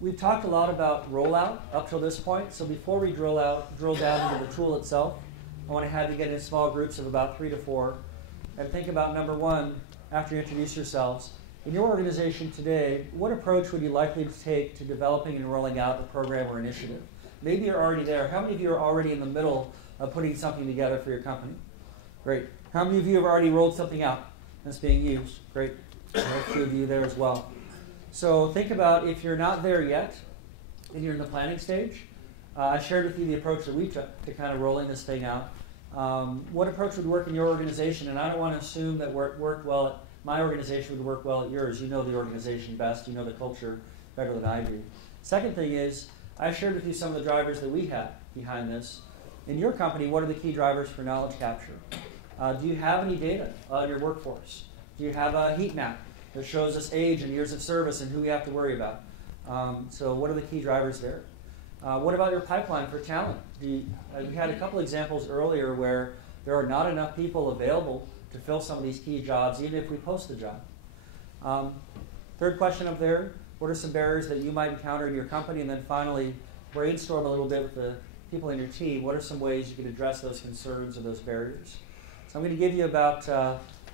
We've talked a lot about rollout up till this point, so before we drill down into the tool itself, I want to have you get in small groups of about 3 to 4 and think about number one, after you introduce yourselves, in your organization today, what approach would you likely to take to developing and rolling out a program or initiative? Maybe you're already there. How many of you are already in the middle of putting something together for your company? Great. How many of you have already rolled something out that's being used? Great. I have a few of you there as well. So think about if you're not there yet and you're in the planning stage. I shared with you the approach that we took to kind of rolling this thing out. What approach would work in your organization? And I don't want to assume that what worked well at my organization would work well at yours. You know the organization best. You know the culture better than I do. Second thing is, I shared with you some of the drivers that we had behind this. In your company, what are the key drivers for knowledge capture? Do you have any data on your workforce? Do you have a heat map that shows us age and years of service and who we have to worry about? So what are the key drivers there? What about your pipeline for talent? We had a couple examples earlier where there are not enough people available to fill some of these key jobs, even if we post the job. Third question up there, what are some barriers that you might encounter in your company? And then finally, brainstorm a little bit with the people in your team. What are some ways you can address those concerns or those barriers? So I'm going to give you about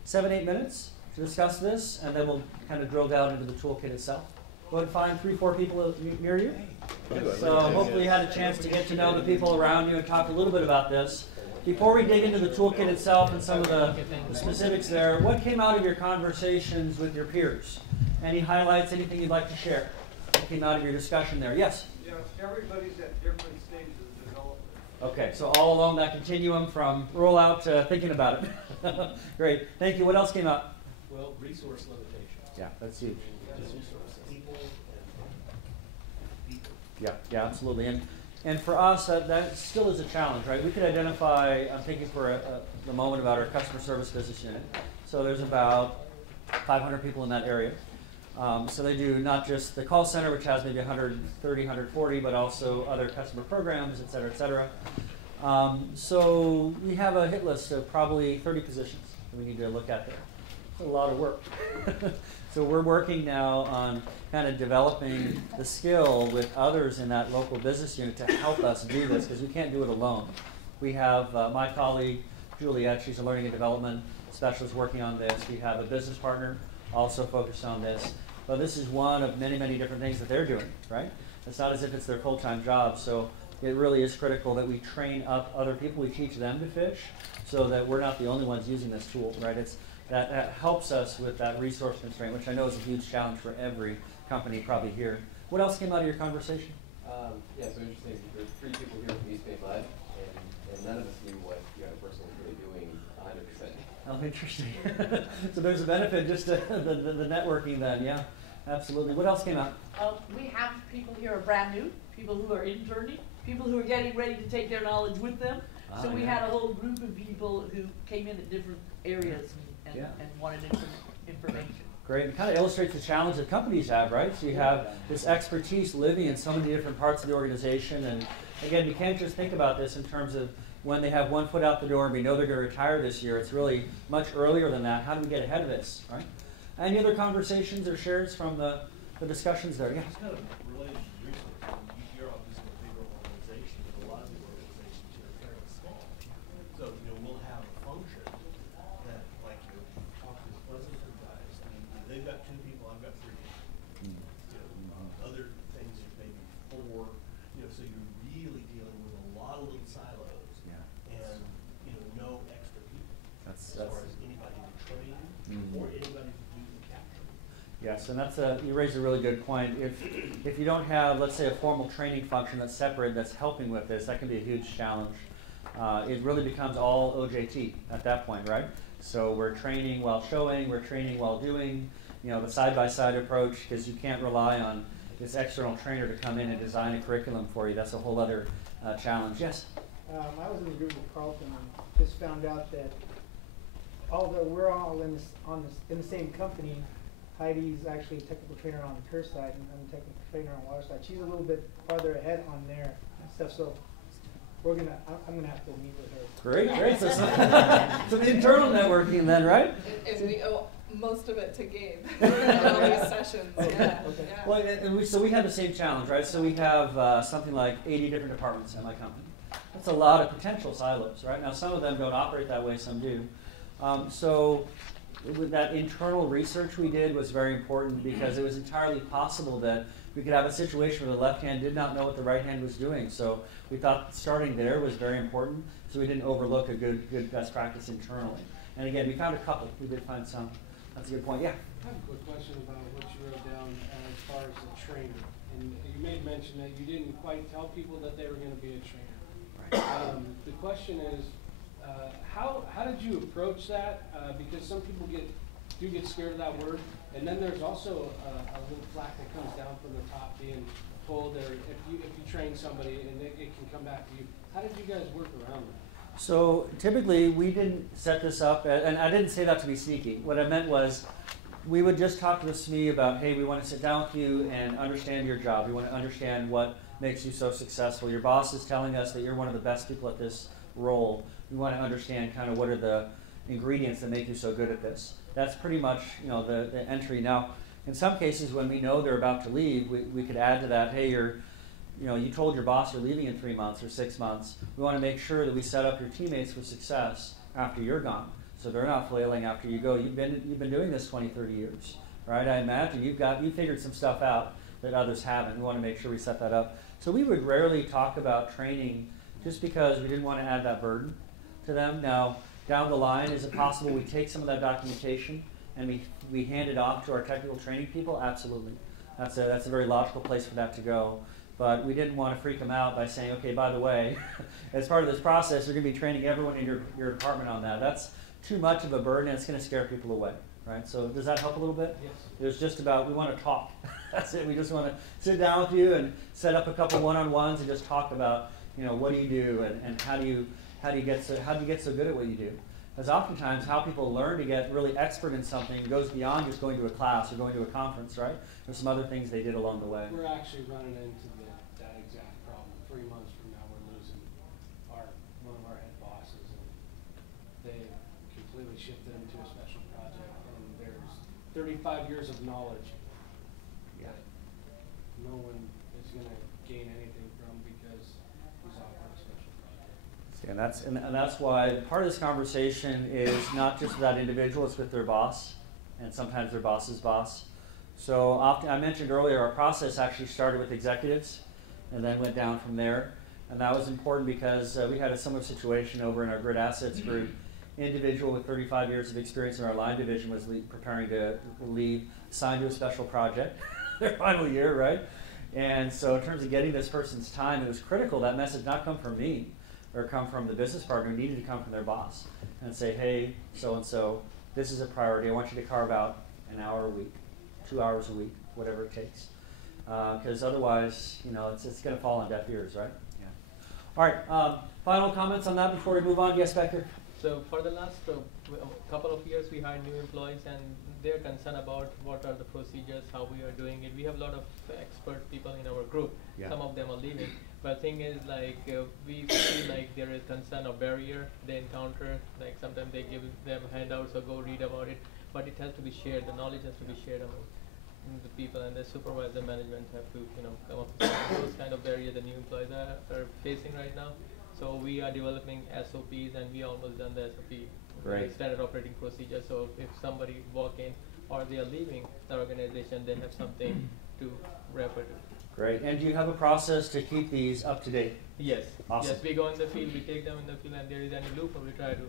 7-8 minutes to discuss this, and then we'll kind of drill down into the toolkit itself. Go ahead and find 3-4 people near you. So hopefully you had a chance to get to know the people around you and talk a little bit about this. Before we dig into the toolkit itself and some of the specifics there, what came out of your conversations with your peers? Any highlights, anything you'd like to share? What came out of your discussion there? Yes? Yeah, everybody's at different stages of development. Okay, so all along that continuum from rollout to thinking about it. Great, thank you. What else came out? Well, resource limitations. Yeah, that's huge. People and people. Yeah, absolutely. And for us, that still is a challenge, right? We could identify, I'm thinking for the moment about our customer service business unit. So there's about 500 people in that area. So they do not just the call center, which has maybe 130, 140, but also other customer programs, et cetera, et cetera. So we have a hit list of probably 30 positions that we need to look at there. It's a lot of work. So we're working now on kind of developing the skill with others in that local business unit to help us do this, because we can't do it alone. We have my colleague, Juliet, she's a learning and development specialist working on this. We have a business partner also focused on this. But this is one of many, many different things that they're doing, right? It's not as if it's their full-time job. So it really is critical that we train up other people. We teach them to fish so that we're not the only ones using this tool, right? That helps us with that resource constraint, which I know is a huge challenge for every company probably here. What else came out of your conversation? Yeah, so interesting. There's 3 people here from East Bay Live, and none of us knew what the other person was really doing 100%. Oh, interesting. So there's a benefit just to the networking then, yeah, absolutely. What else came out? We have people here who are brand new, people who are interning, people who are getting ready to take their knowledge with them. So we had a whole group of people who came in at different areas and wanted information. Great. It kind of illustrates the challenge that companies have, right? So you have this expertise living in so many different parts of the organization. And again, you can't just think about this in terms of when they have one foot out the door and we know they're going to retire this year. It's really much earlier than that. How do we get ahead of this, right? Any other conversations or shares from the discussions there? Yeah. It's kind of related to resources. You're obviously a bigger organization, but a lot of these organizations here are fairly small. So, we'll have a function that, like, talk to the Pleasanton guys. I mean, they've got 2 people, I've got 3 people. Other things are maybe 4. So you're really dealing with a lot of little silos. Yeah. And, no extra people. As far as anybody to train or anybody to do the capture. Yes, and you raised a really good point. If you don't have, let's say, a formal training function that's separate, that's helping with this, that can be a huge challenge. It really becomes all OJT at that point, right? So we're training while showing, we're training while doing, the side-by-side approach, because you can't rely on this external trainer to come in and design a curriculum for you. That's a whole other challenge. Yes? I was in the group with Carlton and just found out that although we're all in the same company, Heidi's actually a technical trainer on her side, and I'm a technical trainer on water side. She's a little bit farther ahead on their stuff, so I'm gonna have to meet with her. Great. So some internal networking then, right? And we most of it to Gabe in all these sessions. Yeah. Okay. Yeah. Well, so we have the same challenge, right? So we have something like 80 different departments in my company. That's a lot of potential silos, right? Now, some of them don't operate that way, some do. So with that internal research we did was very important because it was entirely possible that we could have a situation where the left hand did not know what the right hand was doing. So we thought starting there was very important, so we didn't overlook a good best practice internally. And again, we found a couple. We did find some. That's a good point. Yeah? I have a quick question about what you wrote down as far as the trainer. And you made mention that you didn't quite tell people that they were going to be a trainer. Right. The question is, how did you approach that? Because some people do get scared of that word. And then there's also a little plaque that comes down from the top being told, or if you train somebody and it can come back to you. How did you guys work around that? So typically we didn't set this up, and I didn't say that to be sneaky. What I meant was we would just talk to the SME about, hey, we want to sit down with you and understand your job. We want to understand what makes you so successful. Your boss is telling us that you're one of the best people at this role. We want to understand kind of what are the ingredients that make you so good at this. That's pretty much, you know, the entry. Now, in some cases when we know they're about to leave, we could add to that, hey, you told your boss you're leaving in 3 months or 6 months. We want to make sure that we set up your teammates for success after you're gone, so they're not flailing after you go. You've been doing this 20, 30 years, right? I imagine you figured some stuff out that others haven't. We want to make sure we set that up. So we would rarely talk about training just because we didn't want to add that burden to them. Now, down the line, is it possible we take some of that documentation and we hand it off to our technical training people? Absolutely. That's a very logical place for that to go. But we didn't want to freak them out by saying, okay, by the way, as part of this process, you're going to be training everyone in your department on that. That's too much of a burden, and it's going to scare people away, right? So does that help a little bit? Yes. It was just about, we want to talk. That's it. We just want to sit down with you and set up a couple one-on-ones and just talk about, you know, what do you do and how do you get so good at what you do? Because oftentimes how people learn to get really expert in something goes beyond just going to a class or going to a conference, right? There's some other things they did along the way. We're actually running into that exact problem. 3 months from now, we're losing one of our head bosses, and they completely shifted into a special project. And there's 35 years of knowledge that no one is going to gain anything from because he's off on a special project. And that's why part of this conversation is not just with that individual; it's with their boss, and sometimes their boss's boss. So often, I mentioned earlier, our process actually started with executives and then went down from there. And that was important because we had a similar situation over in our grid assets group. Individual with 35 years of experience in our line division was preparing to leave, assigned to a special project, their final year, right? And so in terms of getting this person's time, it was critical that message not come from me or come from the business partner. It needed to come from their boss and say, hey, so-and-so, this is a priority. I want you to carve out an hour a week. 2 hours a week, whatever it takes, because otherwise, you know, it's going to fall on deaf ears, right? Yeah. All right. Final comments on that before we move on. Yes, Becker. So for the last couple of years, we hired new employees, and they're concerned about what are the procedures, how we are doing it. We have a lot of expert people in our group. Yeah. Some of them are leaving, but the thing is, like, we feel like there is concern or barrier they encounter. Like sometimes they give them handouts or go read about it, but it has to be shared. The knowledge has to be shared among the people, and the supervisor management have to, you know, come up with those kind of barriers the new employees are facing right now. So we are developing SOPs, and we almost done the SOP, Right. standard operating procedure. So if somebody walk in or they are leaving the organization, they have something to refer to. Great. And do you have a process to keep these up to date? Yes. Awesome. Yes, we go in the field, we take them in the field, and there is any loophole, we try to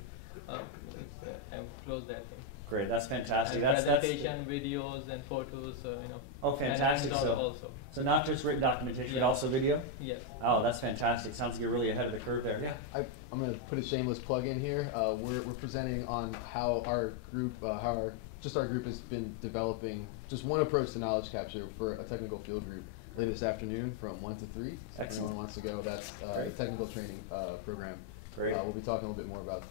close that thing. Great. That's fantastic. And That's presentation, videos, and photos, you know. Oh, fantastic. And So, also. so not just written documentation, but Yeah. also video? Yes. Oh, that's fantastic. Sounds like you're really ahead of the curve there. Yeah. I'm going to put a shameless plug in here. We're presenting on how our group, our group has been developing just one approach to knowledge capture for a technical field group later this afternoon from 1 to 3. So if anyone wants to go, that's a technical training program. Great. We'll be talking a little bit more about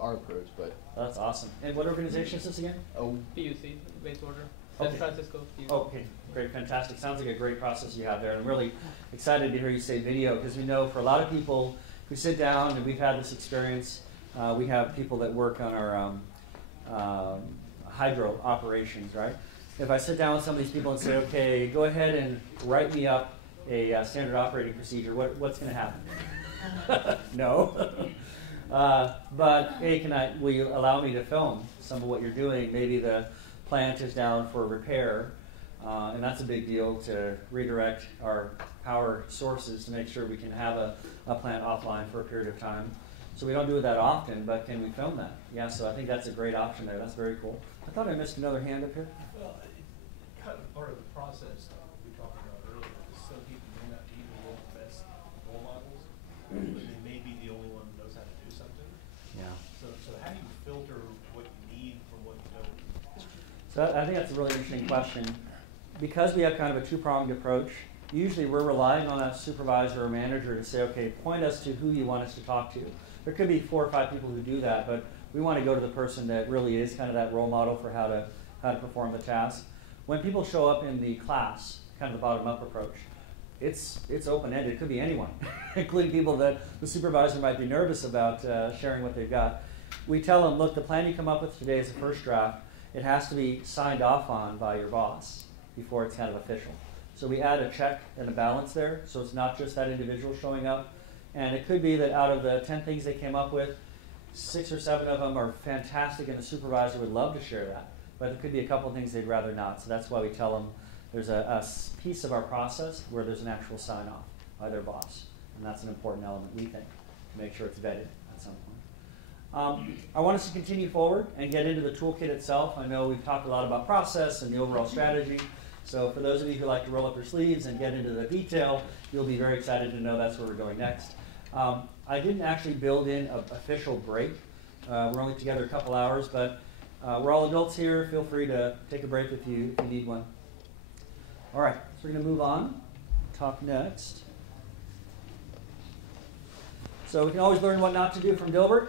our approach, but That's awesome. And what organization is this again? PUC, wastewater, Okay. San Francisco. PUC. Okay, great, fantastic. Sounds like a great process you have there. I'm really excited to hear you say video, because we know for a lot of people who sit down, and we've had this experience, we have people that work on our hydro operations, right? If I sit down with some of these people and say, okay, go ahead and write me up a standard operating procedure, what's going to happen? No. But hey, will you allow me to film some of what you're doing? Maybe the plant is down for repair, and that's a big deal to redirect our power sources to make sure we can have a plant offline for a period of time. So we don't do it that often, but can we film that? Yeah, so I think that's a great option there. That's very cool. I thought I missed another hand up here. Well, kind of part of the process we talked about earlier is some people may not be the world's best role models, but they may be the only one who knows how to do something. Yeah. So how do you filter what you need from what you don't? So I think that's a really interesting question. Because we have kind of a two-pronged approach, usually we're relying on that supervisor or manager to say, okay, point us to who you want us to talk to. There could be 4 or 5 people who do that, but we want to go to the person that really is kind of that role model for how to perform the task. When people show up in the class, kind of the bottom-up approach, it's open-ended. It could be anyone, including people that the supervisor might be nervous about sharing what they've got. We tell them, look, the plan you come up with today is a first draft. It has to be signed off on by your boss before it's kind of official. So we add a check and a balance there, so it's not just that individual showing up. And it could be that out of the 10 things they came up with, 6 or 7 of them are fantastic and the supervisor would love to share that. But it could be a couple of things they'd rather not. So that's why we tell them there's a piece of our process where there's an actual sign-off by their boss. And that's an important element, we think, to make sure it's vetted at some point. I want us to continue forward and get into the toolkit itself. I know we've talked a lot about process and the overall strategy. So for those of you who like to roll up your sleeves and get into the detail, you'll be very excited to know that's where we're going next. I didn't actually build in an official break. We're only together a couple hours, but we're all adults here. Feel free to take a break if you need one. All right, so we're going to move on. Talk next. So we can always learn what not to do from Dilbert.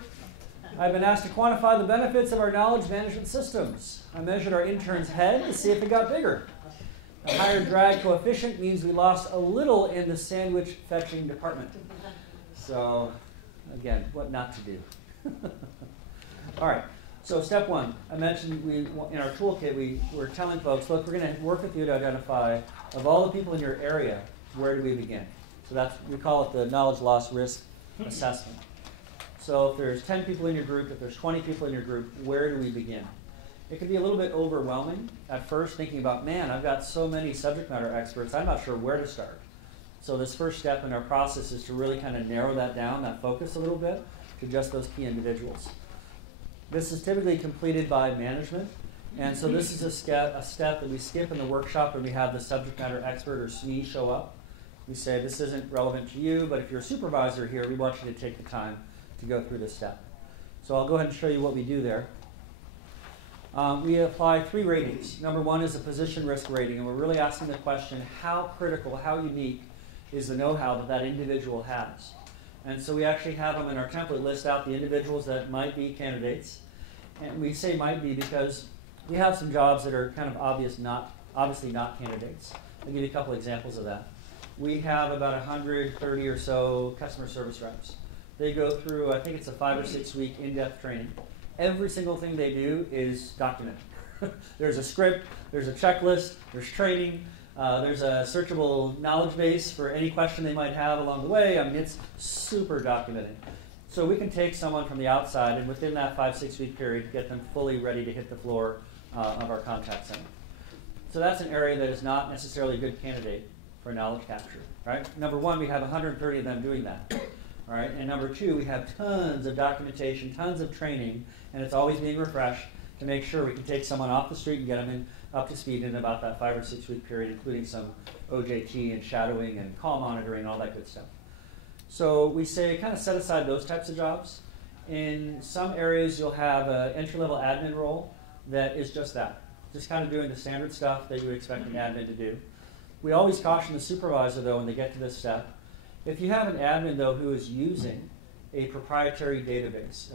I've been asked to quantify the benefits of our knowledge management systems. I measured our intern's head to see if it got bigger. A higher drag coefficient means we lost a little in the sandwich fetching department. So, again, what not to do. All right, so step 1. I mentioned in our toolkit, we're telling folks, look, we're going to work with you to identify, of all the people in your area, where do we begin? So we call it the knowledge loss risk assessment. So if there's 10 people in your group, if there's 20 people in your group, where do we begin? It can be a little bit overwhelming at first, thinking about, man, I've got so many subject matter experts, I'm not sure where to start. So this first step in our process is to really kind of narrow that down, that focus a little bit, to just those key individuals. This is typically completed by management, and so this is a step that we skip in the workshop when we have the subject matter expert or SME show up. We say, this isn't relevant to you, but if you're a supervisor here, we want you to take the time to go through this step. So I'll go ahead and show you what we do there. We apply 3 ratings. Number 1 is a position risk rating, and we're really asking the question, how critical, how unique is the know-how that individual has? And so we actually have them in our template list out the individuals that might be candidates. And we say might be because we have some jobs that are kind of obviously not candidates. I'll give you a couple examples of that. We have about 130 or so customer service reps. They go through, I think it's a 5 or 6 week in-depth training. Every single thing they do is documented. There's a script, there's a checklist, there's training, there's a searchable knowledge base for any question they might have along the way. I mean, it's super documented. So we can take someone from the outside and within that 5-6 week period, get them fully ready to hit the floor of our contact center. So that's an area that is not necessarily a good candidate for knowledge capture, right? Number 1, we have 130 of them doing that. All right, and number 2, we have tons of documentation, tons of training, and it's always being refreshed to make sure we can take someone off the street and get them up to speed in about that 5 or 6 week period, including some OJT and shadowing and call monitoring, all that good stuff. So we say kind of set aside those types of jobs. In some areas, you'll have an entry-level admin role that is just that, just kind of doing the standard stuff that you would expect an admin to do. We always caution the supervisor, though, when they get to this step, if you have an admin, though, who is using a proprietary database,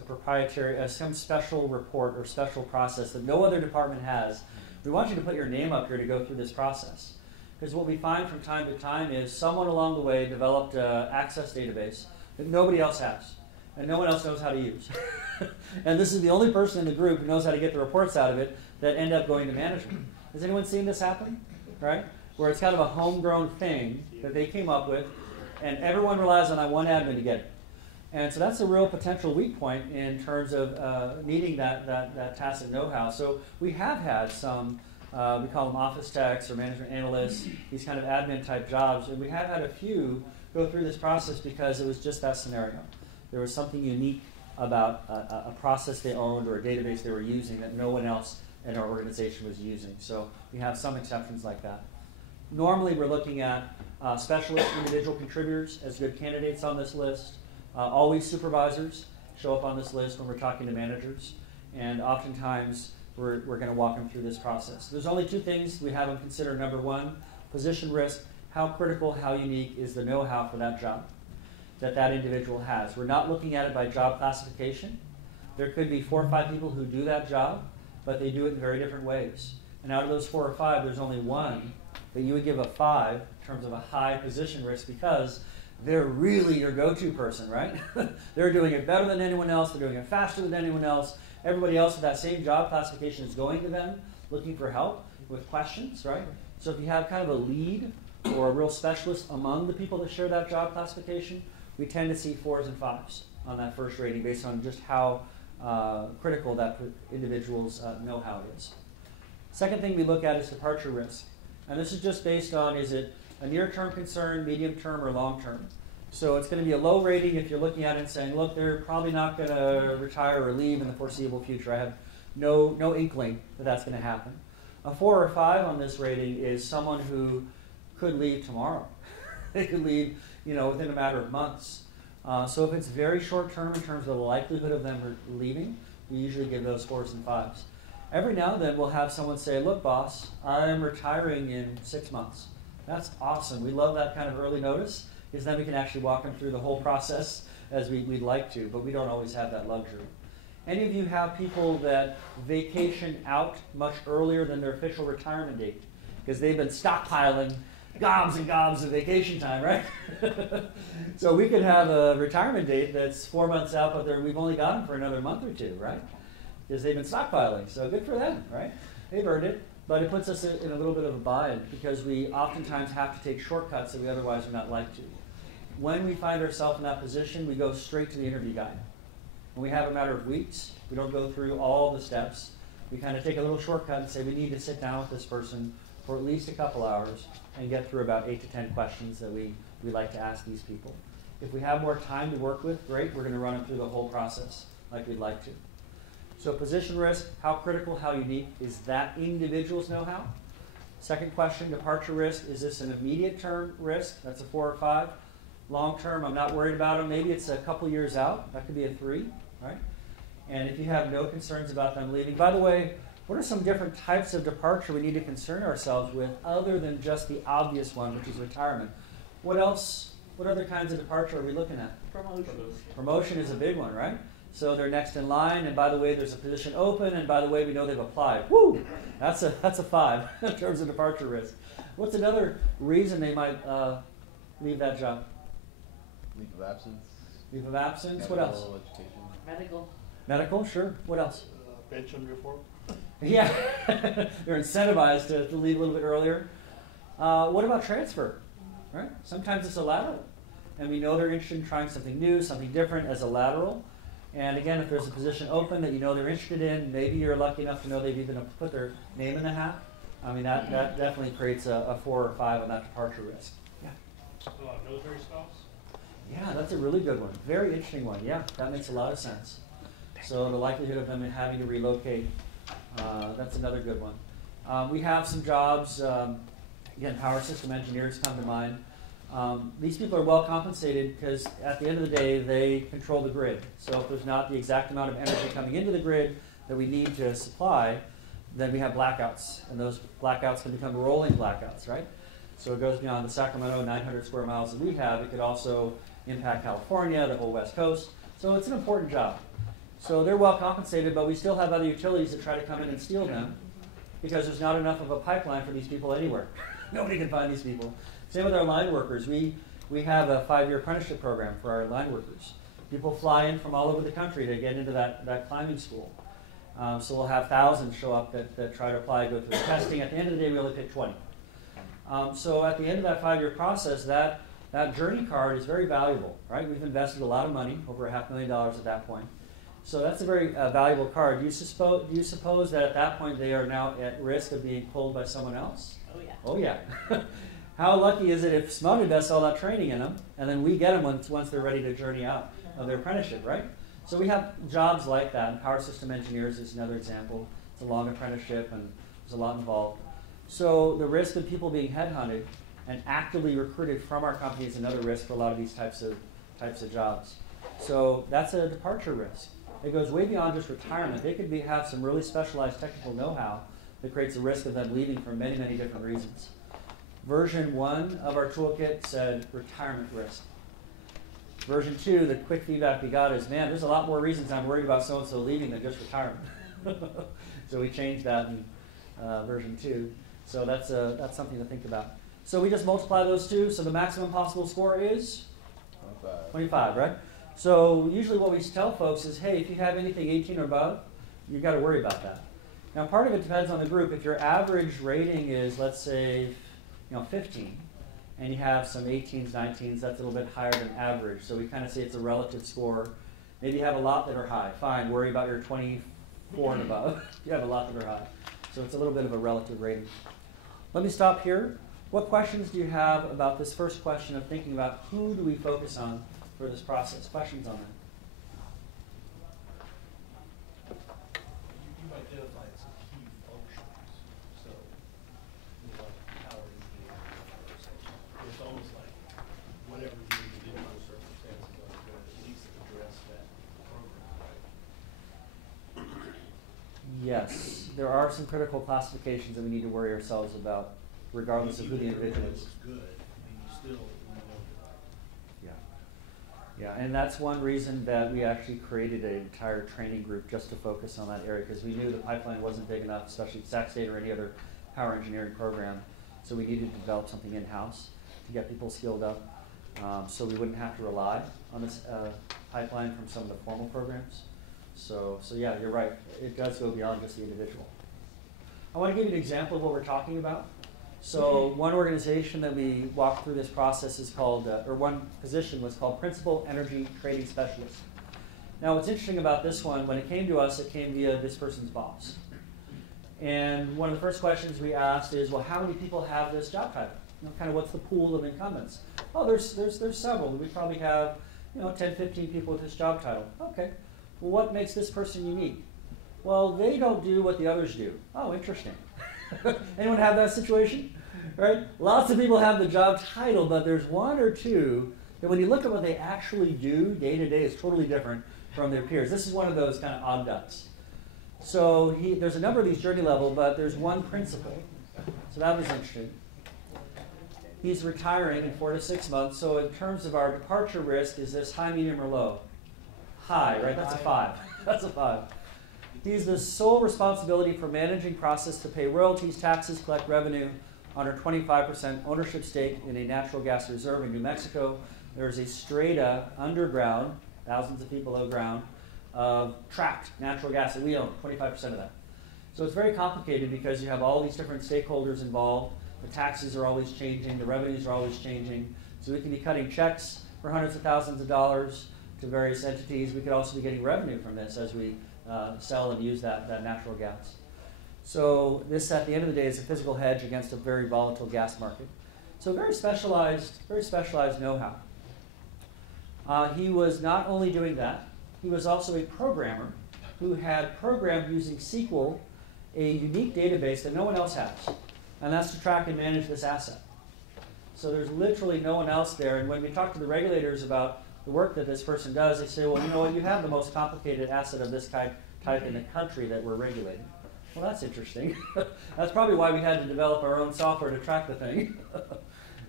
some special report or special process that no other department has, we want you to put your name up here to go through this process. Because what we find from time to time is someone along the way developed an access database that nobody else has, and no one else knows how to use. And this is the only person in the group who knows how to get the reports out of it, that end up going to management. Has anyone seen this happen? Right? Where it's kind of a homegrown thing that they came up with, and everyone relies on that one admin to get it. And so that's a real potential weak point in terms of needing that tacit know-how. So we have had some, we call them office techs or management analysts, these kind of admin type jobs, and we have had a few go through this process because it was just that scenario. There was something unique about a process they owned or a database they were using that no one else in our organization was using. So we have some exceptions like that. Normally we're looking at specialist individual contributors as good candidates on this list. Always supervisors show up on this list when we're talking to managers, and oftentimes we're going to walk them through this process. There's only two things we have them consider. Number one, position risk. How critical, how unique is the know-how for that job that individual has? We're not looking at it by job classification. There could be 4 or 5 people who do that job, but they do it in very different ways. And out of those 4 or 5, there's only one that you would give a 5 in terms of a high position risk because they're really your go-to person, right? They're doing it better than anyone else. They're doing it faster than anyone else. Everybody else with that same job classification is going to them looking for help with questions, right? So if you have kind of a lead or a real specialist among the people that share that job classification, we tend to see 4s and 5s on that first rating based on just how critical that individual's know-how is. Second thing we look at is departure risk. And this is just based on, is it a near-term concern, medium-term, or long-term? So it's going to be a low rating if you're looking at it and saying, look, they're probably not going to retire or leave in the foreseeable future. I have no inkling that that's going to happen. A 4 or 5 on this rating is someone who could leave tomorrow. They could leave, within a matter of months. So if it's very short-term in terms of the likelihood of them leaving, we usually give those 4s and 5s. Every now and then we'll have someone say, look, boss, I'm retiring in 6 months. That's awesome. We love that kind of early notice because then we can actually walk them through the whole process as we'd like to, but we don't always have that luxury. Any of you have people that vacation out much earlier than their official retirement date because they've been stockpiling gobs and gobs of vacation time, right? So we could have a retirement date that's 4 months out, but we've only got them for another month or 2, right? Because they've been stockpiling. So good for them, right? They've earned it. But it puts us in a little bit of a bind because we oftentimes have to take shortcuts that we otherwise would not like to. When we find ourselves in that position, we go straight to the interview guide. When we have a matter of weeks, we don't go through all the steps. We kind of take a little shortcut and say we need to sit down with this person for at least a couple hours and get through about 8 to 10 questions that we like to ask these people. If we have more time to work with, great, we're going to run them through the whole process like we'd like to. So position risk, how critical, how unique is that individual's know-how? Second question, departure risk, is this an immediate term risk? That's a 4 or 5. Long term, I'm not worried about them. Maybe it's a couple years out. That could be a 3, right? And if you have no concerns about them leaving, by the way, what are some different types of departure we need to concern ourselves with other than just the obvious one, which is retirement? What else, what other kinds of departure are we looking at? Promotion. Promotion is a big one, right? So they're next in line, and by the way, there's a position open, and by the way, we know they've applied. Woo! That's a 5 in terms of departure risk. What's another reason they might leave that job? Leave of absence. Leave of absence. What else? Education. Medical. Medical, sure. What else? Pension reform. Yeah, they're incentivized to leave a little bit earlier. What about transfer? Right? Sometimes it's a lateral, and we know they're interested in trying something new, something different as a lateral. And again, if there's a position open that you know they're interested in, maybe you're lucky enough to know they've even put their name in the hat. I mean, that definitely creates a 4 or 5 on that departure risk. Yeah. Military spouse? Yeah, that's a really good one. Very interesting one. Yeah, that makes a lot of sense. So the likelihood of them having to relocate, that's another good one. We have some jobs, again, power system engineers come to mind. These people are well compensated because at the end of the day, they control the grid. So if there's not the exact amount of energy coming into the grid that we need to supply, then we have blackouts. And those blackouts can become rolling blackouts, right? So it goes beyond the Sacramento 900 square miles that we have. It could also impact California, the whole West Coast. So it's an important job. So they're well compensated, but we still have other utilities that try to come in and steal them because there's not enough of a pipeline for these people anywhere. Nobody can find these people. Same with our line workers. We have a 5-year apprenticeship program for our line workers. People fly in from all over the country to get into that climbing school. So we'll have thousands show up that try to apply, go through the testing. At the end of the day, we only pick 20. So at the end of that 5-year process, that journey card is very valuable, right? We've invested a lot of money, over $500,000 at that point. So that's a very valuable card. Do you suppose that at that point they are now at risk of being pulled by someone else? Oh yeah. Oh yeah. How lucky is it if Smug invests all that training in them, and then we get them once they're ready to journey out of their apprenticeship, right? So we have jobs like that. And power system engineers is another example. It's a long apprenticeship, and there's a lot involved. So the risk of people being headhunted and actively recruited from our company is another risk for a lot of these types of jobs. So that's a departure risk. It goes way beyond just retirement. They could have some really specialized technical know-how that creates a risk of them leaving for many, many different reasons. Version 1 of our toolkit said retirement risk. Version 2, the quick feedback we got is, man, there's a lot more reasons I'm worried about so-and-so leaving than just retirement. So we changed that in version 2. So that's something to think about. So we just multiply those two. So the maximum possible score is 25, right? So usually what we tell folks is, hey, if you have anything 18 or above, you've got to worry about that. Now part of it depends on the group. If your average rating is, let's say, 15, and you have some 18s, 19s, that's a little bit higher than average. So we kind of say it's a relative score. Maybe you have a lot that are high. Fine, worry about your 24 and above. You have a lot that are high. So it's a little bit of a relative rating. Let me stop here. What questions do you have about this first question of thinking about who do we focus on for this process? Questions on that? You identified some key functions. So, like power engineering, it's almost like whatever the individual circumstances are, going to at least address that program, right? Yes, there are some critical classifications that we need to worry ourselves about, regardless of who the individual is. Good. I mean, you still Yeah, and that's one reason that we actually created an entire training group just to focus on that area, because we knew the pipeline wasn't big enough, especially Sac State or any other power engineering program. So we needed to develop something in-house to get people skilled up, so we wouldn't have to rely on this pipeline from some of the formal programs. So yeah, you're right. It does go beyond just the individual. I want to give you an example of what we're talking about. So one organization that we walked through this process is called, or one position was called Principal Energy Trading Specialist. Now what's interesting about this one, when it came to us, it came via this person's boss. And one of the first questions we asked is, well, how many people have this job title? Kind of what's the pool of incumbents? Oh, there's several. We probably have 10, 15 people with this job title. Okay. Well, what makes this person unique? Well, they don't do what the others do. Oh, interesting. Anyone have that situation? Right? Lots of people have the job title, but there's one or two that when you look at what they actually do day to day is totally different from their peers. This is one of those kind of odd ducks. So there's a number of these journey level, but there's one principal. So that was interesting. He's retiring in 4 to 6 months. So in terms of our departure risk, is this high, medium, or low? High, right? That's a 5. That's a 5. He's the sole responsibility for managing process to pay royalties, taxes, collect revenue on our 25% ownership stake in a natural gas reserve in New Mexico. There's a straight-up underground, thousands of feet below ground, trapped natural gas that we own, 25% of that. So it's very complicated because you have all these different stakeholders involved. The taxes are always changing. The revenues are always changing. So we can be cutting checks for hundreds of thousands of dollars to various entities. We could also be getting revenue from this as we sell and use that natural gas. So this, at the end of the day, is a physical hedge against a very volatile gas market. So very specialized know-how. He was not only doing that, he was also a programmer who had programmed using SQL a unique database that no one else has, and that's to track and manage this asset. So there's literally no one else there, and when we talk to the regulators about the work that this person does, they say, well, you know what, you have the most complicated asset of this type in the country that we're regulating. Well, that's interesting. That's probably why we had to develop our own software to track the thing.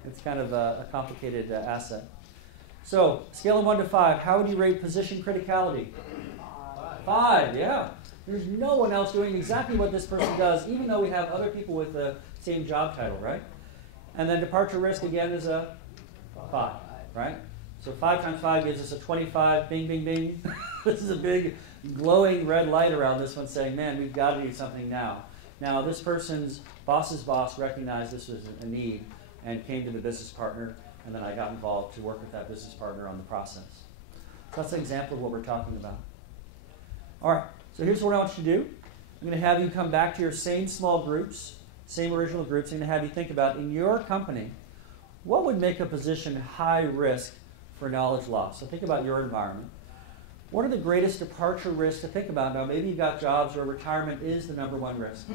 It's kind of a complicated asset. So, scale of 1 to 5, how would you rate position criticality? 5, yeah. There's no one else doing exactly what this person does, even though we have other people with the same job title, right? And then departure risk, again, is a 5, right? So 5 times 5 gives us a 25, bing, bing, bing. This is a big glowing red light around this one saying, man, we've got to do something now. Now, this person's boss's boss recognized this was a need and came to the business partner, and then I got involved to work with that business partner on the process. So that's an example of what we're talking about. All right, so here's what I want you to do. I'm going to have you come back to your same small groups, same original groups. I'm going to have you think about, in your company, what would make a position high risk for knowledge loss? So think about your environment. What are the greatest departure risks to think about? Now, maybe you've got jobs where retirement is the #1 risk,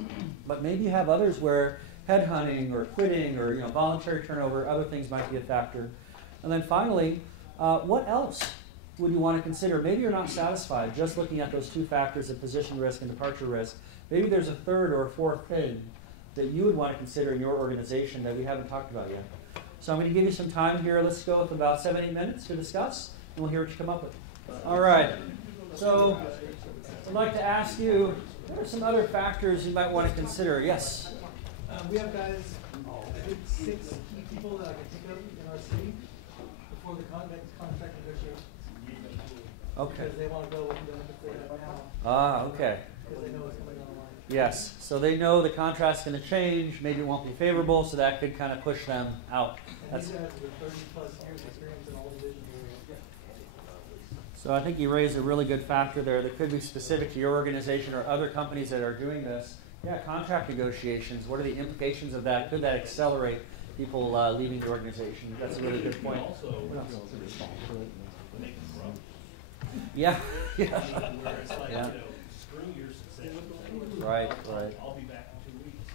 but maybe you have others where headhunting or quitting or voluntary turnover, other things might be a factor. And then finally, what else would you want to consider? Maybe you're not satisfied just looking at those 2 factors of position risk and departure risk. Maybe there's a third or a fourth thing that you would want to consider in your organization that we haven't talked about yet. So I'm going to give you some time here. Let's go with about 7-8 minutes to discuss, and we'll hear what you come up with. All right. So I'd like to ask you, what are some other factors you might want to consider? Yes? We have guys, I think 6 key people that I can think of in our city before the contract negotiations. Okay. Because they want to go with the benefits they have now. Ah, okay. Because they know it's coming down the line. Yes. So they know the contract's going to change. Maybe it won't be favorable, so that could kind of push them out. And these guys with 30-plus years experience in all divisions areas. So I think you raised a really good factor there that could be specific to your organization or other companies that are doing this. Yeah, contract negotiations. What are the implications of that? Could that accelerate people leaving the organization? That's a really good point. Yeah. Yeah. Where it's like, Yeah. screw your succession. Right. I'll be back in 2 weeks.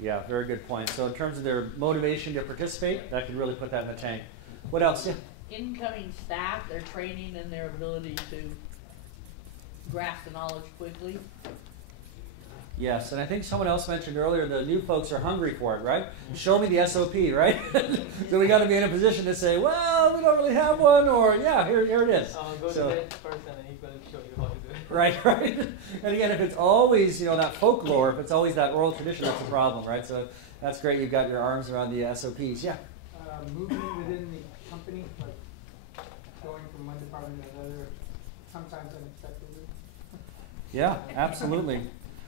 Yeah, very good point. So in terms of their motivation to participate, that could really put that in the tank. What else? Yeah. Incoming staff, their training and their ability to grasp the knowledge quickly. Yes, and I think someone else mentioned earlier the new folks are hungry for it, right? Show me the SOP, right? So we got to be in a position to say, well, we don't really have one, or yeah, here it is. Go so, to that person and he will show you how to do it. Right. And again, if it's always that folklore, if it's always that oral tradition, that's a problem, right? So that's great. You've got your arms around the SOPs. Yeah. Moving within the company, like going from one department to another, sometimes unexpectedly. Yeah, absolutely.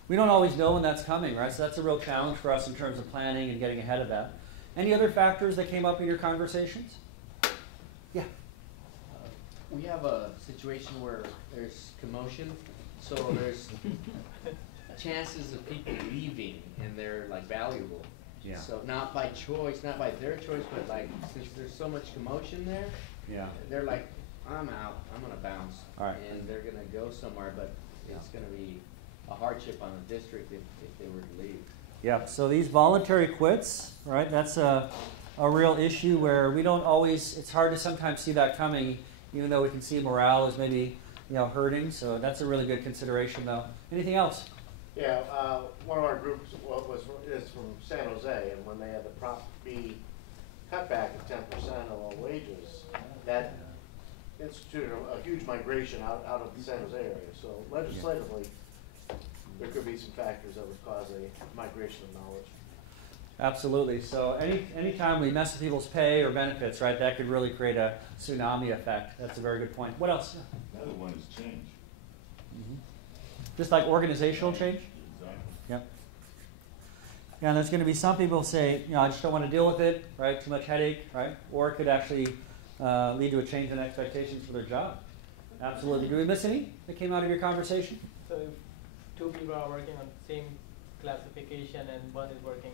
We don't always know when that's coming, right? So that's a real challenge for us in terms of planning and getting ahead of that. Any other factors that came up in your conversations? Yeah. We have a situation where there's commotion, so there's chances of people leaving, and they're like valuable. Yeah. So not by choice, not by their choice, but like since there's so much commotion there, Yeah. they're like, I'm out, I'm gonna bounce, All right. and they're gonna go somewhere, but it's gonna be a hardship on the district if they were to leave. Yeah, so these voluntary quits, right, that's a real issue where we don't always, it's hard to sometimes see that coming, even though we can see morale is maybe, hurting. So that's a really good consideration, though. Anything else? Yeah, one of our groups is from San Jose, and when they had the Prop B cutback of 10% of all wages, that instituted a huge migration out of the San Jose area. So legislatively, there could be some factors that would cause a migration of knowledge. Absolutely. So anytime we mess with people's pay or benefits, right, that could really create a tsunami effect. That's a very good point. What else? Another one is change. Mm-hmm. Just like organizational change? Exactly. Yep. Yeah, and there's going to be some people who say, I just don't want to deal with it, right? Too much headache, right? Or it could actually lead to a change in expectations for their job. Absolutely. Do we miss any that came out of your conversation? So if 2 people are working on the same classification and one is working,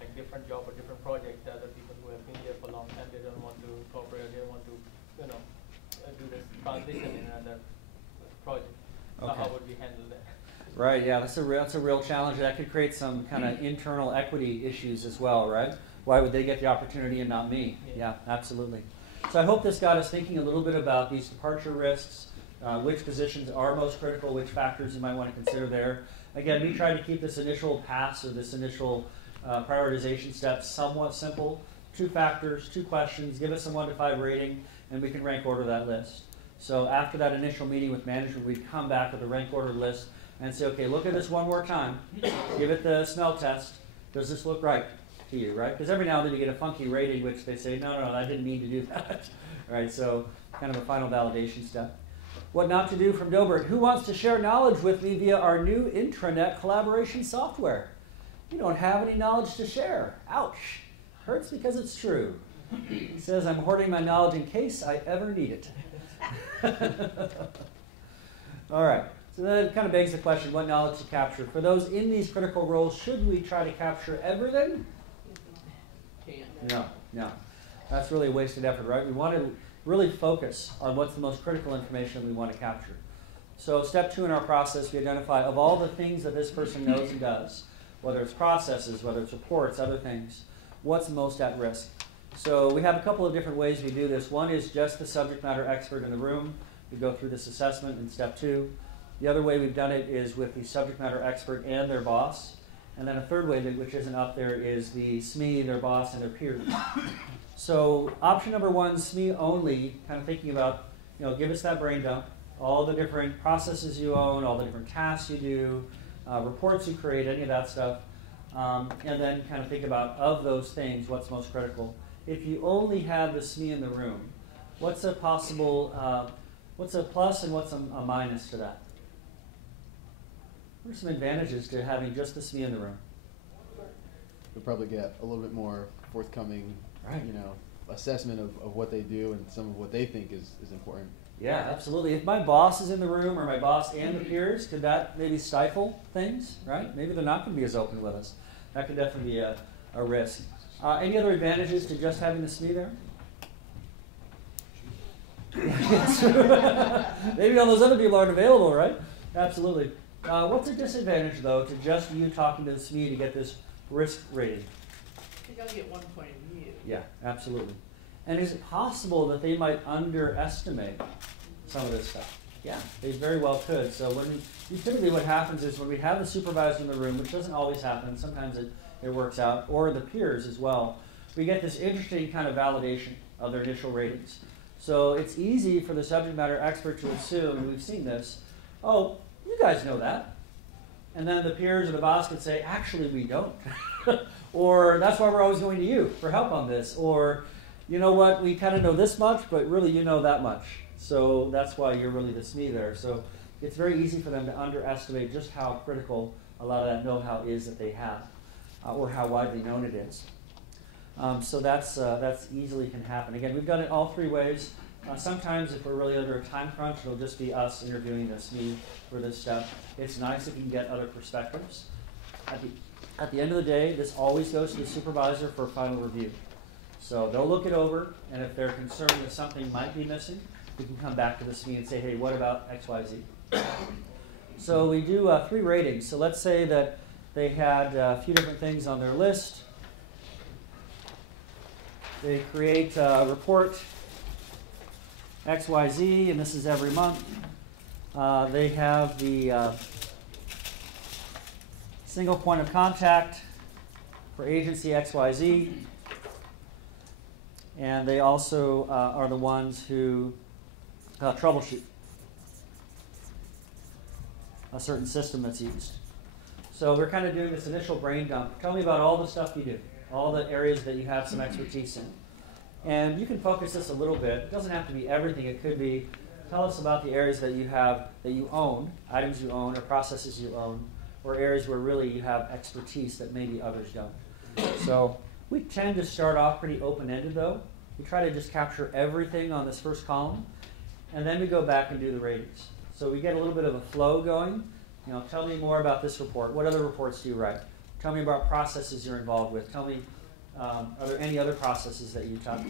like different job or different project, the other people who have been there for a long time, they don't want to cooperate, they don't want to, do this transition in another project. So Okay. how would we handle that? Right, yeah, that's a real challenge. That could create some kind of internal equity issues as well, right? Why would they get the opportunity and not me? Yeah, absolutely. So I hope this got us thinking a little bit about these departure risks, which positions are most critical, which factors you might want to consider there. Again, we tried to keep this initial pass or this initial prioritization step somewhat simple. 2 factors, 2 questions, give us a 1 to 5 rating, and we can rank order that list. So after that initial meeting with management, we'd come back with a rank order list and say, okay, look at this one more time. Give it the smell test. Does this look right to you, right? Because every now and then you get a funky rating which they say, no, I didn't mean to do that. right? So kind of a final validation step. What not to do from Dilbert. Who wants to share knowledge with me via our new intranet collaboration software? You don't have any knowledge to share. Ouch. Hurts because it's true. He says, I'm hoarding my knowledge in case I ever need it. All right. So then it kind of begs the question, what knowledge to capture? For those in these critical roles, should we try to capture everything? No. That's really a wasted effort, right? We want to really focus on what's the most critical information we want to capture. So step 2 in our process, we identify of all the things that this person knows and does, whether it's processes, whether it's reports, other things, what's most at risk. So we have a couple of different ways we do this. One is just the subject matter expert in the room. We go through this assessment in step 2. The other way we've done it is with the subject matter expert and their boss. And then a third way, which isn't up there, is the SME, their boss, and their peers. So option number 1, SME only, kind of thinking about, give us that brain dump, all the different processes you own, all the different tasks you do, reports you create, any of that stuff. And then kind of think about, of those things, what's most critical. If you only have the SME in the room, what's a possible, what's a plus and what's a minus to that? What are some advantages to having just the SME in the room? You'll probably get a little bit more forthcoming, right, assessment of what they do and some of what they think is important. Yeah, absolutely. If my boss is in the room, or my boss and the peers, could that maybe stifle things, right? Maybe they're not going to be as open with us. That could definitely be a risk. Any other advantages to just having the SME there? Maybe all those other people aren't available, right? Absolutely. What's a disadvantage, though, to just you talking to the SME to get this risk rating? You got to get one point of view. Yeah, absolutely. And is it possible that they might underestimate some of this stuff? Yeah, they very well could. So typically what happens is when we have the supervisor in the room, which doesn't always happen, sometimes it works out, or the peers as well, we get this interesting kind of validation of their initial ratings. So it's easy for the subject matter expert to assume, and we've seen this, oh, you guys know that. And then the peers or the boss could say, actually, we don't. Or that's why we're always going to you for help on this. Or, you know what, we kind of know this much, but really you know that much. So that's why you're really the SME there. So it's very easy for them to underestimate just how critical a lot of that know-how is that they have, or how widely known it is. So that's easily can happen. Again, we've done it all 3 ways. Sometimes if we're really under a time crunch, it'll just be us interviewing the SME for this step. It's nice if you can get other perspectives. At the end of the day, this always goes to the supervisor for a final review. So they'll look it over, and if they're concerned that something might be missing, we can come back to the SME and say, hey, what about X, Y, Z? So we do 3 ratings. So let's say that they had a few different things on their list. They create a report X, Y, Z, and this is every month. They have the single point of contact for agency X, Y, Z. And they also are the ones who troubleshoot a certain system that's used. So we're kind of doing this initial brain dump. Tell me about all the stuff you do, all the areas that you have some expertise in. And you can focus this a little bit. It doesn't have to be everything. It could be, tell us about the areas that you have, that you own, items you own, or processes you own, or areas where really you have expertise that maybe others don't. So we tend to start off pretty open-ended, though. We try to just capture everything on this first column, and then we go back and do the ratings. So we get a little bit of a flow going. Tell me more about this report. What other reports do you write? Tell me about processes you're involved with. Tell me, are there any other processes that you touch?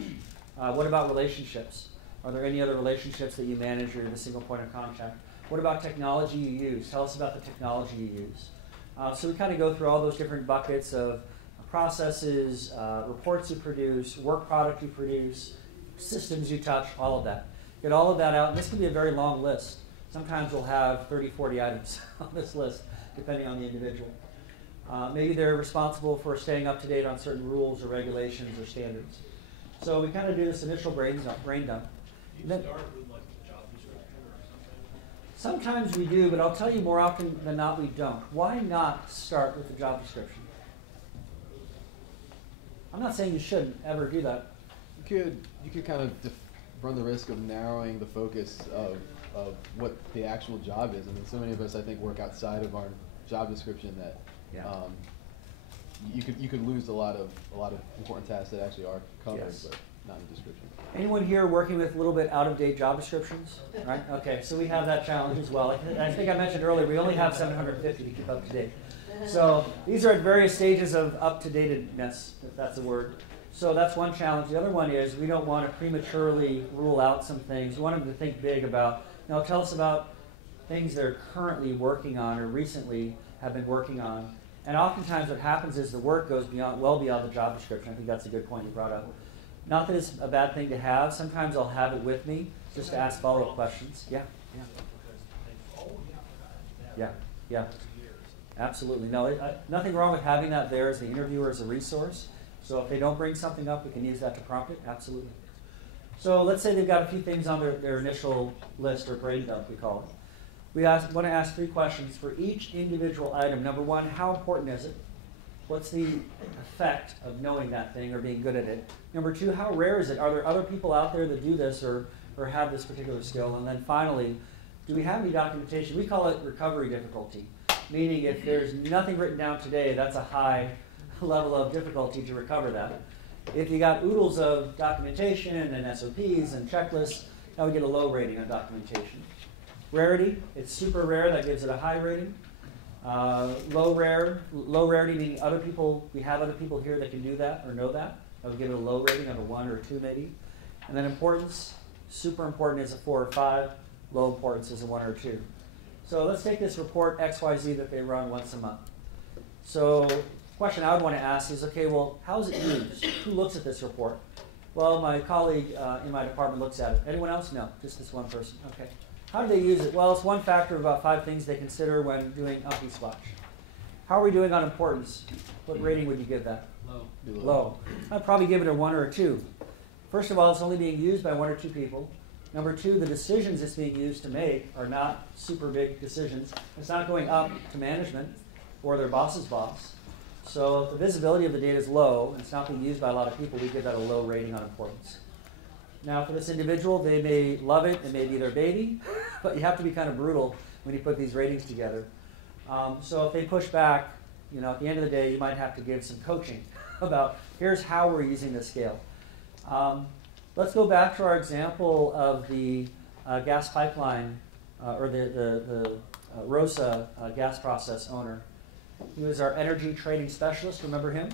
What about relationships? Are there any other relationships that you manage or the single point of contact? What about technology you use? Tell us about the technology you use. So we kind of go through all those different buckets of processes, reports you produce, work product you produce, systems you touch, all of that. Get all of that out, and this can be a very long list. Sometimes we'll have 30, 40 items on this list, depending on the individual. Maybe they're responsible for staying up to date on certain rules or regulations or standards. So we kind of do this initial brain dump. Do you start with like the job description or something? Sometimes we do, but I'll tell you more often than not we don't. Why not start with the job description? I'm not saying you shouldn't ever do that. You could kind of run the risk of narrowing the focus of what the actual job is. I mean, so many of us, I think, work outside of our job description that you could lose a lot of important tasks that actually are covered, but not in the description. Anyone here working with a little bit out-of-date job descriptions? Right? Okay, so we have that challenge as well. I think I mentioned earlier, we only have 750 to keep up to date. So these are at various stages of up-to-datedness, if that's a word. So that's one challenge. The other one is we don't want to prematurely rule out some things. We want them to think big about, tell us about things they're currently working on or recently have been working on. And oftentimes what happens is the work goes well beyond the job description. I think that's a good point you brought up. Not that it's a bad thing to have. Sometimes I'll have it with me just to ask follow-up questions. Yeah. Absolutely. No, nothing wrong with having that there as the interviewer as a resource. So if they don't bring something up, we can use that to prompt it. Absolutely. So let's say they've got a few things on their initial list or brain dump, we call it. We want to ask 3 questions for each individual item. Number 1, how important is it? What's the effect of knowing that thing or being good at it? Number 2, how rare is it? Are there other people out there that do this or have this particular skill? And then finally, do we have any documentation? We call it recovery difficulty, meaning if there's nothing written down today, that's a high level of difficulty to recover that. If you got oodles of documentation and SOPs and checklists, that would get a low rating on documentation. Rarity, it's super rare, that gives it a high rating. Low rarity meaning we have other people here that can do that or know that. I would give it a low rating of a 1 or a 2 maybe. And then importance, super important is a 4 or 5. Low importance is a 1 or 2. So let's take this report XYZ that they run once a month. So the question I would want to ask is, okay, well, how is it used? Who looks at this report? Well, my colleague in my department looks at it. Anyone else? No, just this one person. Okay. How do they use it? Well, it's one factor of about 5 things they consider when doing Uppy Squatch. How are we doing on importance? What rating would you give that? Low. I'd probably give it a 1 or a 2. First of all, it's only being used by 1 or 2 people. Number 2, the decisions it's being used to make are not super big decisions. It's not going up to management or their boss's boss. So if the visibility of the data is low and it's not being used by a lot of people, we give that a low rating on importance. Now for this individual, they may love it, it may be their baby, but you have to be kind of brutal when you put these ratings together. So if they push back, at the end of the day, you might have to give some coaching about here's how we're using this scale. Let's go back to our example of the gas pipeline or the ROSA gas process owner. He was our energy trading specialist, remember him?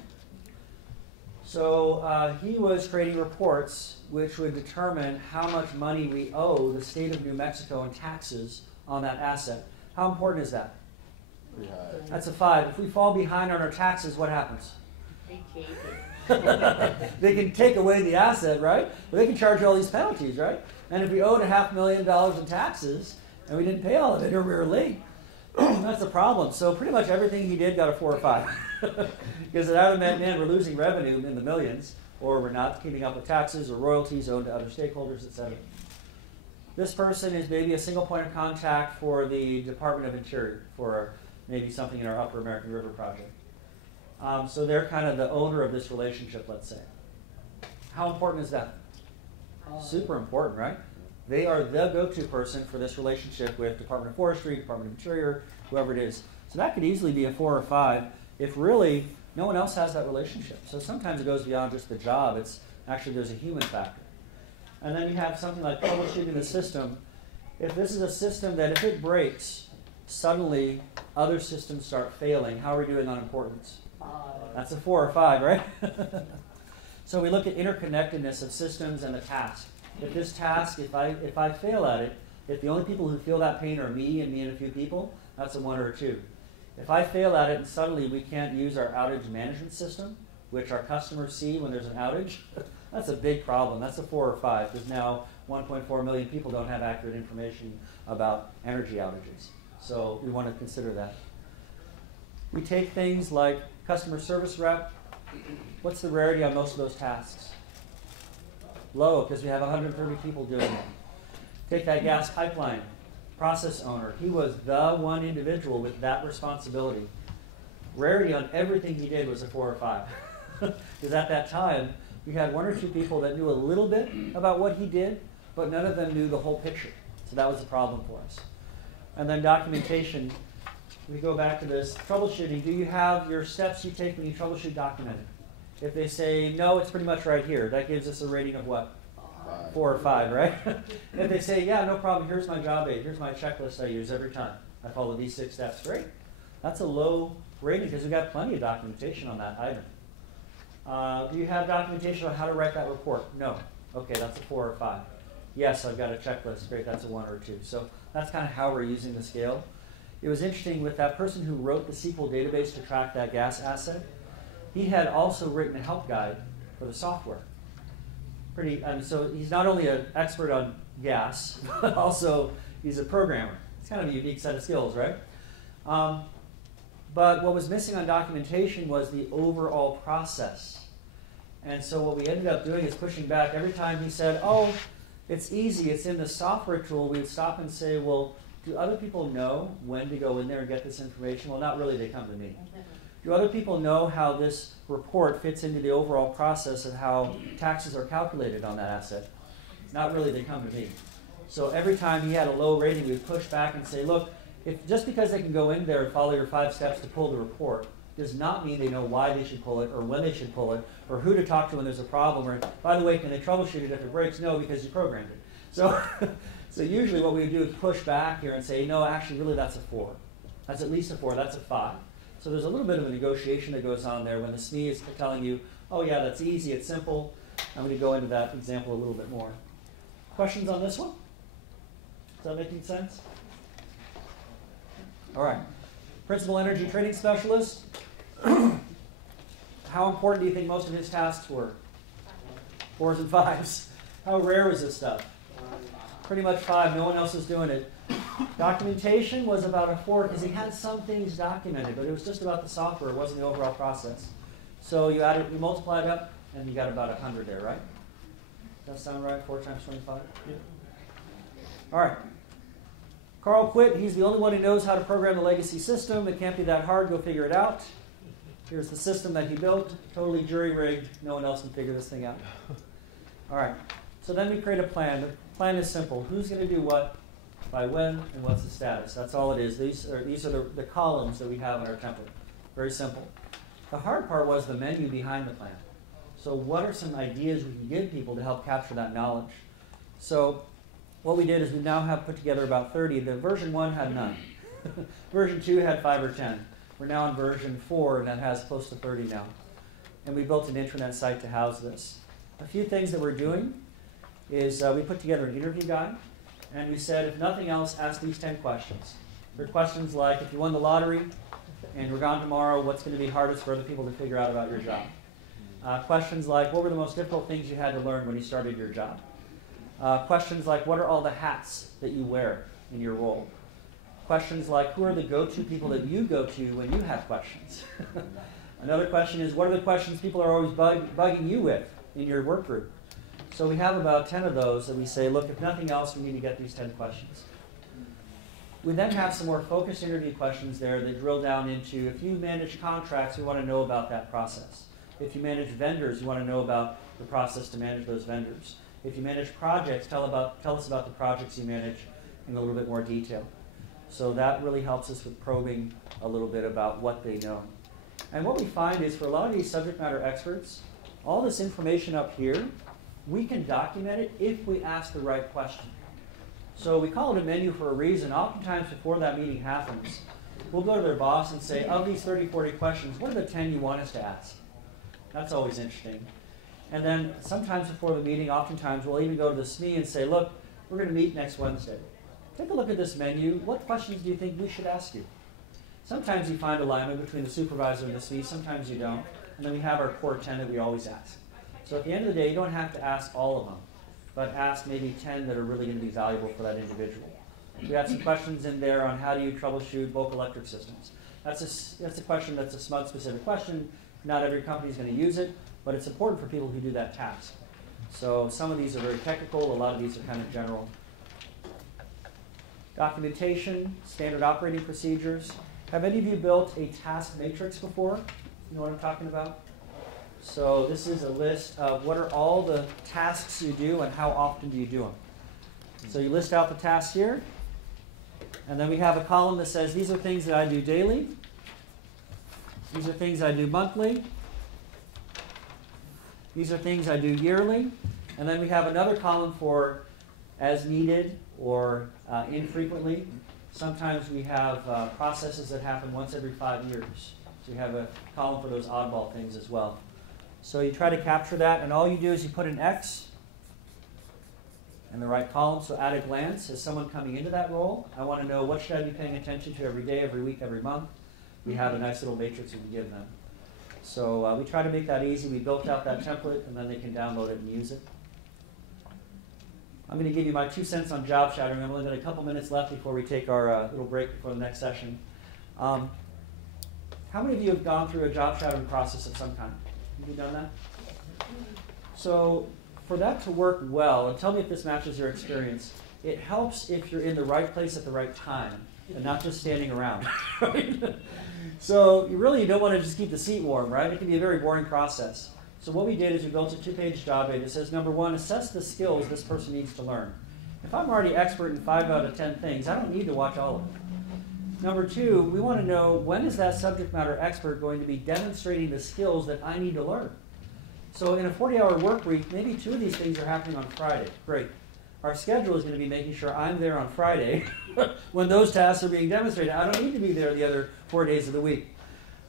So he was creating reports which would determine how much money we owe the state of New Mexico in taxes on that asset. How important is that? Pretty high. That's a 5. If we fall behind on our taxes, what happens? They take it. They can take away the asset, right? But they can charge all these penalties, right? And if we owed $500,000 in taxes and we didn't pay all of it or we were late, that's a problem. So pretty much everything he did got a 4 or 5. Because it either meant, man, we're losing revenue in the millions, or we're not keeping up with taxes or royalties owed to other stakeholders, etc. This person is maybe a single point of contact for the Department of Interior for maybe something in our Upper American River project. So they're kind of the owner of this relationship, let's say. How important is that? Super important, right? They are the go-to person for this relationship with Department of Forestry, Department of Interior, whoever it is. So that could easily be a 4 or 5 if really no one else has that relationship. So sometimes it goes beyond just the job. It's actually there's a human factor. And then you have something like troubleshooting the system. If this is a system that if it breaks, suddenly other systems start failing, how are we doing on importance? That's a 4 or 5, right? So we look at interconnectedness of systems and the task. If this task, if I fail at it, if the only people who feel that pain are me and a few people, that's a 1 or a 2. If I fail at it and suddenly we can't use our outage management system, which our customers see when there's an outage, that's a big problem. That's a 4 or 5, because now 1.4 million people don't have accurate information about energy outages. So we want to consider that. We take things like customer service rep. What's the rarity on most of those tasks? Low, because we have 130 people doing it. Take that gas pipeline process owner. He was the one individual with that responsibility. Rarity on everything he did was a 4 or 5. Because at that time, we had 1 or 2 people that knew a little bit about what he did, but none of them knew the whole picture. So that was a problem for us. And then documentation, we go back to this. Troubleshooting, do you have your steps you take when you troubleshoot documented? If they say, no, it's pretty much right here, that gives us a rating of what? 4 or 5, right? If they say, yeah, no problem, here's my job aid, here's my checklist I use every time. I follow these 6 steps, great. That's a low rating because we've got plenty of documentation on that item. Do you have documentation on how to write that report? No. Okay, that's a 4 or 5. Yes, I've got a checklist, great, that's a 1 or 2. So that's kind of how we're using the scale. It was interesting with that person who wrote the SQL database to track that gas asset. He had also written a help guide for the software. So he's not only an expert on gas, but also he's a programmer. It's kind of a unique set of skills, right? But what was missing on documentation was the overall process. And so what we ended up doing is pushing back. Every time he said, oh, it's easy, it's in the software tool, we would stop and say, well, do other people know when to go in there and get this information? Well, not really, they come to me. Do other people know how this report fits into the overall process of how taxes are calculated on that asset? Not really, they come to me. So every time he had a low rating, we'd push back and say, look, if just because they can go in there and follow your 5 steps to pull the report does not mean they know why they should pull it or when they should pull it or who to talk to when there's a problem or, by the way, can they troubleshoot it if it breaks? No, because you programmed it. So, so usually what we would do is push back here and say, no, actually, really, that's a 4. That's at least a 4. That's a 5. So there's a little bit of a negotiation that goes on there when the SME is telling you, oh, yeah, that's easy, it's simple. I'm going to go into that example a little bit more. Questions on this one? Is that making sense? All right. Principal Energy Trading Specialist. How important do you think most of his tasks were? 4s and 5s. How rare was this stuff? Pretty much 5. No one else was doing it. Documentation was about a 4 because he had some things documented, but it was just about the software. It wasn't the overall process. So you multiply it up, and you got about 100 there, right? Does that sound right? 4 times 25? Yeah. All right. Carl quit. He's the only one who knows how to program the legacy system. It can't be that hard. Go figure it out. Here's the system that he built. Totally jury-rigged. No one else can figure this thing out. All right. So then we create a plan. The plan is simple. Who's going to do what, by when, and what's the status? That's all it is. These are the columns that we have in our template. Very simple. The hard part was the menu behind the plan. So what are some ideas we can give people to help capture that knowledge? So what we did is we now have put together about 30. The version 1 had none. Version 2 had 5 or 10. We're now on version 4, and that has close to 30 now. And we built an intranet site to house this. A few things that we're doing is we put together an interview guide, and we said, if nothing else, ask these 10 questions. They're questions like, if you won the lottery and we're gone tomorrow, what's going to be hardest for other people to figure out about your job? Questions like, what were the most difficult things you had to learn when you started your job? Questions like, what are all the hats that you wear in your role? Questions like, who are the go-to people that you go to when you have questions? Another question is, what are the questions people are always bugging you with in your work group? So we have about 10 of those that we say, look, if nothing else, we need to get these 10 questions. We then have some more focused interview questions there that drill down into, if you manage contracts, we want to know about that process. If you manage vendors, you want to know about the process to manage those vendors. If you manage projects, tell us about the projects you manage in a little bit more detail. So that really helps us with probing a little bit about what they know. And what we find is for a lot of these subject matter experts, all this information up here, we can document it if we ask the right question. So we call it a menu for a reason. Oftentimes before that meeting happens, we'll go to their boss and say, of these 30, 40 questions, what are the 10 you want us to ask? That's always interesting. And then sometimes before the meeting, oftentimes we'll even go to the SME and say, look, we're going to meet next Wednesday. Take a look at this menu. What questions do you think we should ask you? Sometimes you find alignment between the supervisor and the SME, sometimes you don't. And then we have our core 10 that we always ask. So at the end of the day, you don't have to ask all of them, but ask maybe 10 that are really going to be valuable for that individual. We have some questions in there on how do you troubleshoot bulk electric systems. That's a question that's a SMUD-specific question. Not every company is going to use it, but it's important for people who do that task. So some of these are very technical. A lot of these are kind of general. Documentation, standard operating procedures. Have any of you built a task matrix before? You know what I'm talking about? So this is a list of what are all the tasks you do and how often do you do them. So you list out the tasks here, and then we have a column that says these are things that I do daily, these are things I do monthly, these are things I do yearly, and then we have another column for as needed or infrequently. Sometimes we have processes that happen once every 5 years. So you have a column for those oddball things as well. So you try to capture that, and all you do is you put an X in the right column. So at a glance, as someone coming into that role, I want to know what should I be paying attention to every day, every week, every month. We have a nice little matrix we can give them. So we try to make that easy. We built out that template, and then they can download it and use it. I'm going to give you my 2 cents on job shadowing. I've only got a couple minutes left before we take our little break before the next session. How many of you have gone through a job shadowing process of some kind? Have you done that? So for that to work well, and tell me if this matches your experience, it helps if you're in the right place at the right time and not just standing around. Right? So you don't want to just keep the seat warm, right? It can be a very boring process. So what we did is we built a 2-page job aid that says, number 1, assess the skills this person needs to learn. If I'm already expert in 5 out of 10 things, I don't need to watch all of them. Number 2, we want to know when is that subject matter expert going to be demonstrating the skills that I need to learn. So in a 40-hour work week, maybe 2 of these things are happening on Friday. Great. Our schedule is going to be making sure I'm there on Friday when those tasks are being demonstrated. I don't need to be there the other 4 days of the week.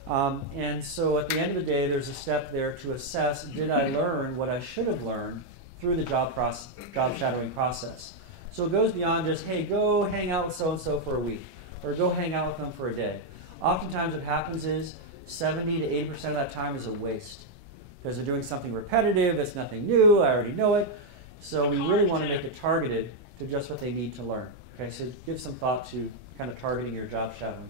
And so at the end of the day, there's a step there to assess, did I learn what I should have learned through the job shadowing process? So it goes beyond just, hey, go hang out with so-and-so for a week, or go hang out with them for a day. Oftentimes what happens is 70 to 80% of that time is a waste, because they're doing something repetitive, it's nothing new, I already know it. So we really want to make it targeted to just what they need to learn. Okay, so give some thought to kind of targeting your job shadowing.